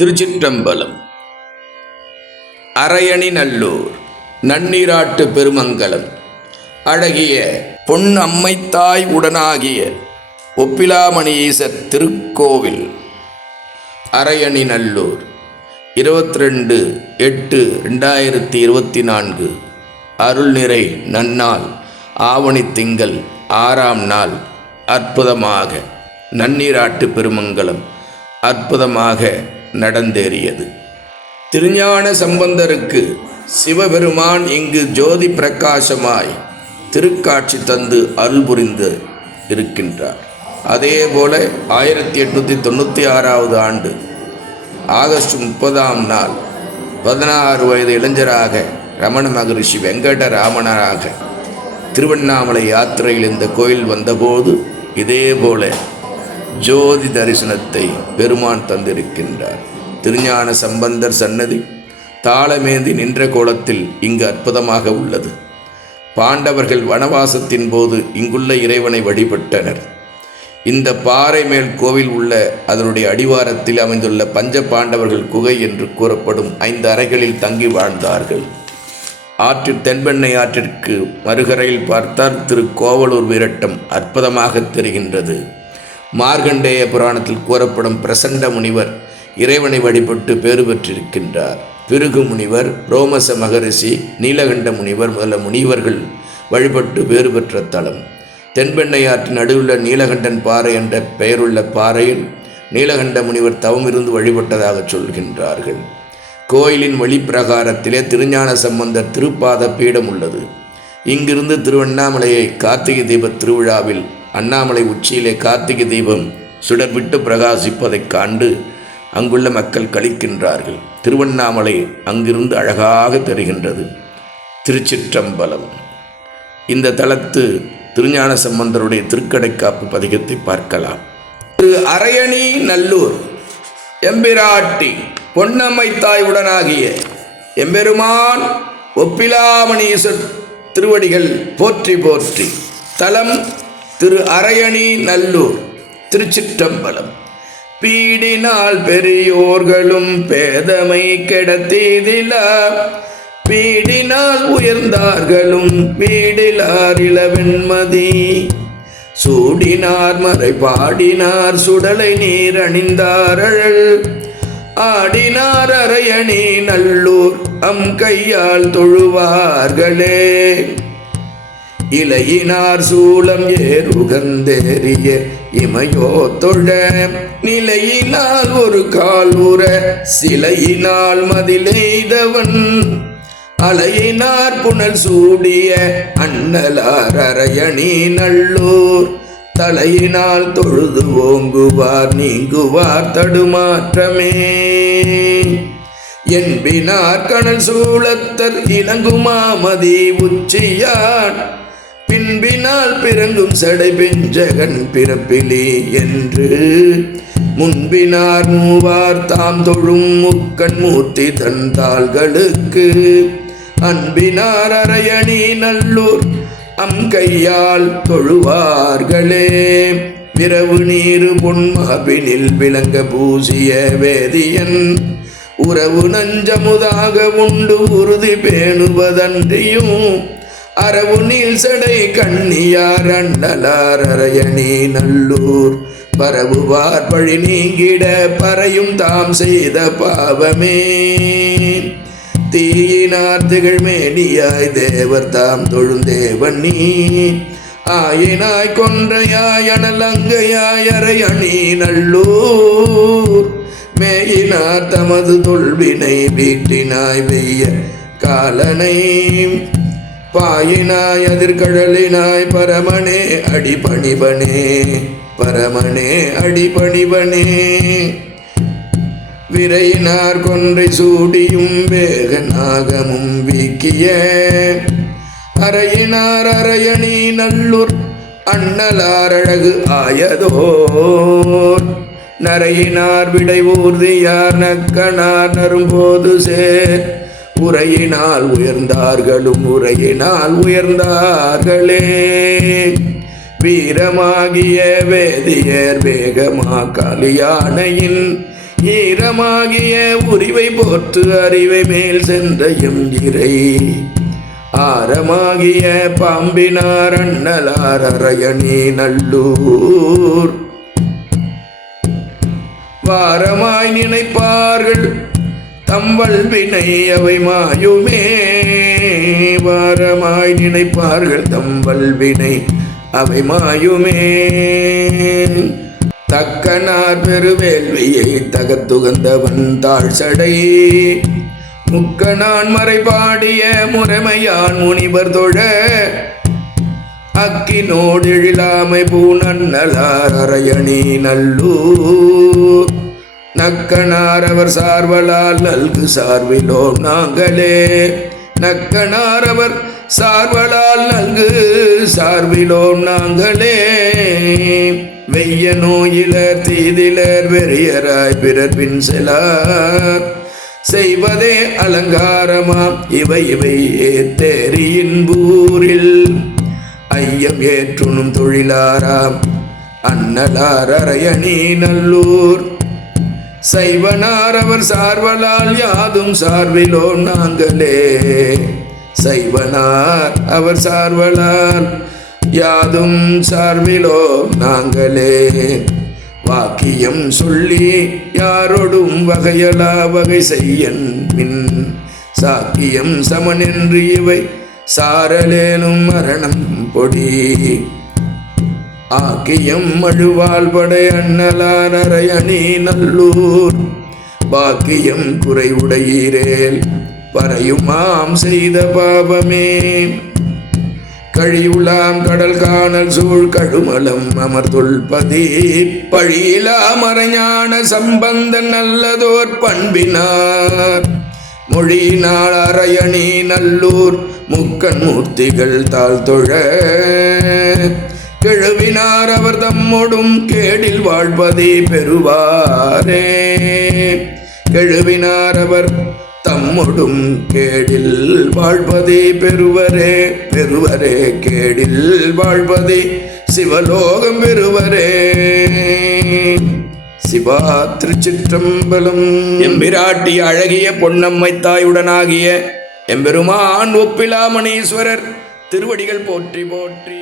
திருச்சிற்றம்பலம். அரையணி நல்லூர் நன்னீராட்டு பெருமங்கலம் அழகிய பொன் அம்மைத்தாய் உடனாகிய ஒப்பிலாமணி ஈசர் திருக்கோவில். அரையணி நல்லூர் 22/8/2024 அருள்நிறை நன்னாள் ஆவணி திங்கள் 6ஆம் நாள். அற்புதமாக நன்னீராட்டு பெருமங்கலம் அற்புதமாக நடந்தேறியது. திருஞான சம்பந்தருக்கு சிவபெருமான் இங்கு ஜோதி பிரகாசமாய் திருக்காட்சி தந்து அருள் புரிந்து இருக்கின்றார். அதேபோல 1896 ஆண்டு ஆகஸ்ட் 30ஆம் நாள் 16 வயது இளைஞராக ரமண மகரிஷி வெங்கடராமனாக திருவண்ணாமலை யாத்திரையில் இந்த கோயில் வந்தபோது இதேபோல ஜோதி தரிசனத்தை பெருமான் தந்திருக்கின்றார். திருஞான சம்பந்தர் சன்னதி தாளமேந்தி நின்ற கோலத்தில் இங்கு அற்புதமாக உள்ளது. பாண்டவர்கள் வனவாசத்தின் போது இங்குள்ள இறைவனை வழிபட்டனர். இந்த பாறை மேல் கோவில் உள்ள அதனுடைய அடிவாரத்தில் அமைந்துள்ள பஞ்ச பாண்டவர்கள் குகை என்று கூறப்படும் 5 அறைகளில் தங்கி வாழ்ந்தார்கள். தென்பெண்ணை ஆற்றிற்கு மறுகரையில் பார்த்தால் திருக்கோவலூர் வீரட்டம் அற்புதமாக தெரிகின்றது. மார்கண்டேய புராணத்தில் கூறப்படும் பிரசண்ட முனிவர் இறைவனை வழிபட்டு பேறு பெற்றிருக்கின்றார். பிருகு முனிவர், ரோமச மகரிஷி, நீலகண்ட முனிவர் முதல முனிவர்கள் வழிபட்டு பேறு பெற்ற தலம். தென்பெண்ணை ஆற்றின் நடுவுள்ள நீலகண்டன் பாறை என்ற பெயருள்ள பாறையில் நீலகண்ட முனிவர் தவமிருந்து வழிபட்டதாக சொல்கின்றார்கள். கோயிலின் வழிப்பிரகாரத்திலே திருஞான சம்பந்தர் திருப்பாத பீடம் உள்ளது. இங்கிருந்து திருவண்ணாமலையை கார்த்திகை தீப திருவிழாவில் அண்ணாமலை உச்சியிலே கார்த்திகை தீபம் சுடர்விட்டு பிரகாசிப்பதைக் காண்டு அங்குள்ள மக்கள் கழிக்கின்றார்கள். திருவண்ணாமலை அங்கிருந்து அழகாக தெரிகின்றது. திருச்சிற்றம்பலம். இந்த தலத்து திருஞான சம்பந்தருடைய திருக்கடைக்காப்பு பதிகத்தை பார்க்கலாம். அரையணி நல்லூர் எம்பிராட்டி பொன்னம்மைத்தாய் உடனாகிய எம்பெருமான் ஒப்பிலாமணீசர் திருவடிகள் போற்றி போற்றி. தலம் திரு அரையணி நல்லூர், திருச்சிற்றம்பலம். பீடினால் பெரியோர்களும் பேதமை கெடத்தீதில, பீடினால் உயர்ந்தார்களும் பீடிலார் இளவெண்மதி, சூடினார் மறை பாடினார் சுடலை நீர் அணிந்தாரழல், ஆடினார் அரையணி நல்லூர் அம் கையால் தொழுவார்களே, இலையினார் சூளம் ஏறுகந்தேறிய இமையோ தொழ, நிலையினால் ஒரு கால் உற சிலையினால் மதிலெய்தவன், அலையினார் புனல் சூடிய அண்ணலார் அரையணி நல்லூர், தலையினால் தொழுது ஓங்குவார் நீங்குவார் தடுமாற்றமே, என்பினார் கணல் சூழத்தர் இளங்குமாமதி உச்சியான், பின்பினால் பிறங்கும் சடை பெஞ்சகன் பிறப்பிலி என்று, முன்பினார் மூவார் தாம் தொழும் முக்கண் மூர்த்தி தந்தாள்களுக்கு, அன்பினார் அரையணி நல்லூர் அம் கையால் தொழுவார்களே, விரவு நீரு பொன்மாபினில் விளங்க பூசிய வேதியன், உறவு நஞ்சமுதாக உண்டு உறுதி பேணுவதன்றியும், அரவு நீல் சடை கண்ணியார் அண்ணலார் அரையணி நல்லூர், பரவுவார் பழி நீங்கிட பறையும் தாம் செய்த பாவமே, தீயினார் திகழ்மேனியாய் தேவர் தாம் தொழுந்தேவன் நீ, ஆயினாய் கொன்றையாய் அனலங்கையாய் அரையணி நல்லூர், மேயினார் தமது தொல்வினை வீட்டினாய் வெய்ய காலனை, பாயினாய் அதிர்கடலினாய் பரமனே அடிபணிவனே, பரமனே அடிபணிவனே, விரையினார் கொன்றை சூடியும் வேக நாகமும் வீக்கிய, அரையினார் அரையணி நல்லூர் அண்ணலார் அழகு ஆயதோர், நரையினார் விடை ஊர்தியார் நக்கனார் நரும்போது சேர், உரையினால் உயர்ந்தார்களும் உரையினால் உயர்ந்தார்களே, வீரமாகிய வேதியர் வேகமா காலியானையின் ஈரமாகிய உரிவை போற்று அறிவை மேல் சென்ற எம் இறை ஆரமாகிய பாம்பினார் அண்ணலார் அரையணி நல்லூர் வாரமாய் நினைப்பார்கள் தம்பல் வினை அவை மாயுமே வாரமாய் நினைப்பார்கள் தம்பல் வினை அவை மாயுமே தக்கனார் பெருவேள்வியை தகத்துகந்தவன் தாழ்சடை முக்கனான் மறைபாடிய முறைமையான் முனிவர் தொழ அக்கினோடு எழிலாமை பூநன்னலார் அரையணி நல்லூர் நக்கனார் அவர் சார்வலால் நல்கு சார்விலோ நாங்களே நக்கனார் அவர் சார்வலால் நல்கு சார்விலோ நாங்களே வெய்ய நோயிலர் தீதிலர் வெறியராய் பிறர் பின் செலார் செய்வதே அலங்காரமாம் இவை இவை ஏத்தேரியின் பூரில் ஐயம் ஏற்றுணும் தொழிலாராம் அண்ணலார் அரையணி நல்லூர் சைவனார் அவர் சார்வலால் யாதும் சார்விலோ நாங்களே சைவனார் அவர் சார்வலால் யாதும் சார்விலோ நாங்களே வாக்கியம் சொல்லி யாரோடும் வகையலா வகை செய்யன் மின் சாக்கியம் சமனென்று இவை சாரலேனும் மரணம் பொடி ஆக்கியம் அழுவால் படை அண்ணலார் அரையணி நல்லூர் பாக்கியம் குறைவுடையீரேல் பறையுமாம் செய்த பாவமே கழியுலாம் கடல் காணல் சூழ் கழுமலம் அமர்துள்பதி பழியிலா மறைஞான சம்பந்தன் நல்லதோர் பண்பினார் மொழியினால் அரையணி நல்லூர் முக்கண் மூர்த்திகள் தாழ்தொழ கிழவினார் அவர் தம்மொடும் கேடில் வாழ்வதை பெறுவாரே கிழவினார் அவர் தம்மொடும் கேடில் வாழ்வதே பெறுவரே பெறுவரே கேடில் வாழ்வதே சிவலோகம் பெறுவரே சிவா திருச்சிற்றம்பலம். எம்பிராட்டி அழகிய பொன்னம்மை தாயுடனாகிய எம்பெருமான் ஒப்பிலாமணீஸ்வரர் திருவடிகள் போற்றி போற்றி.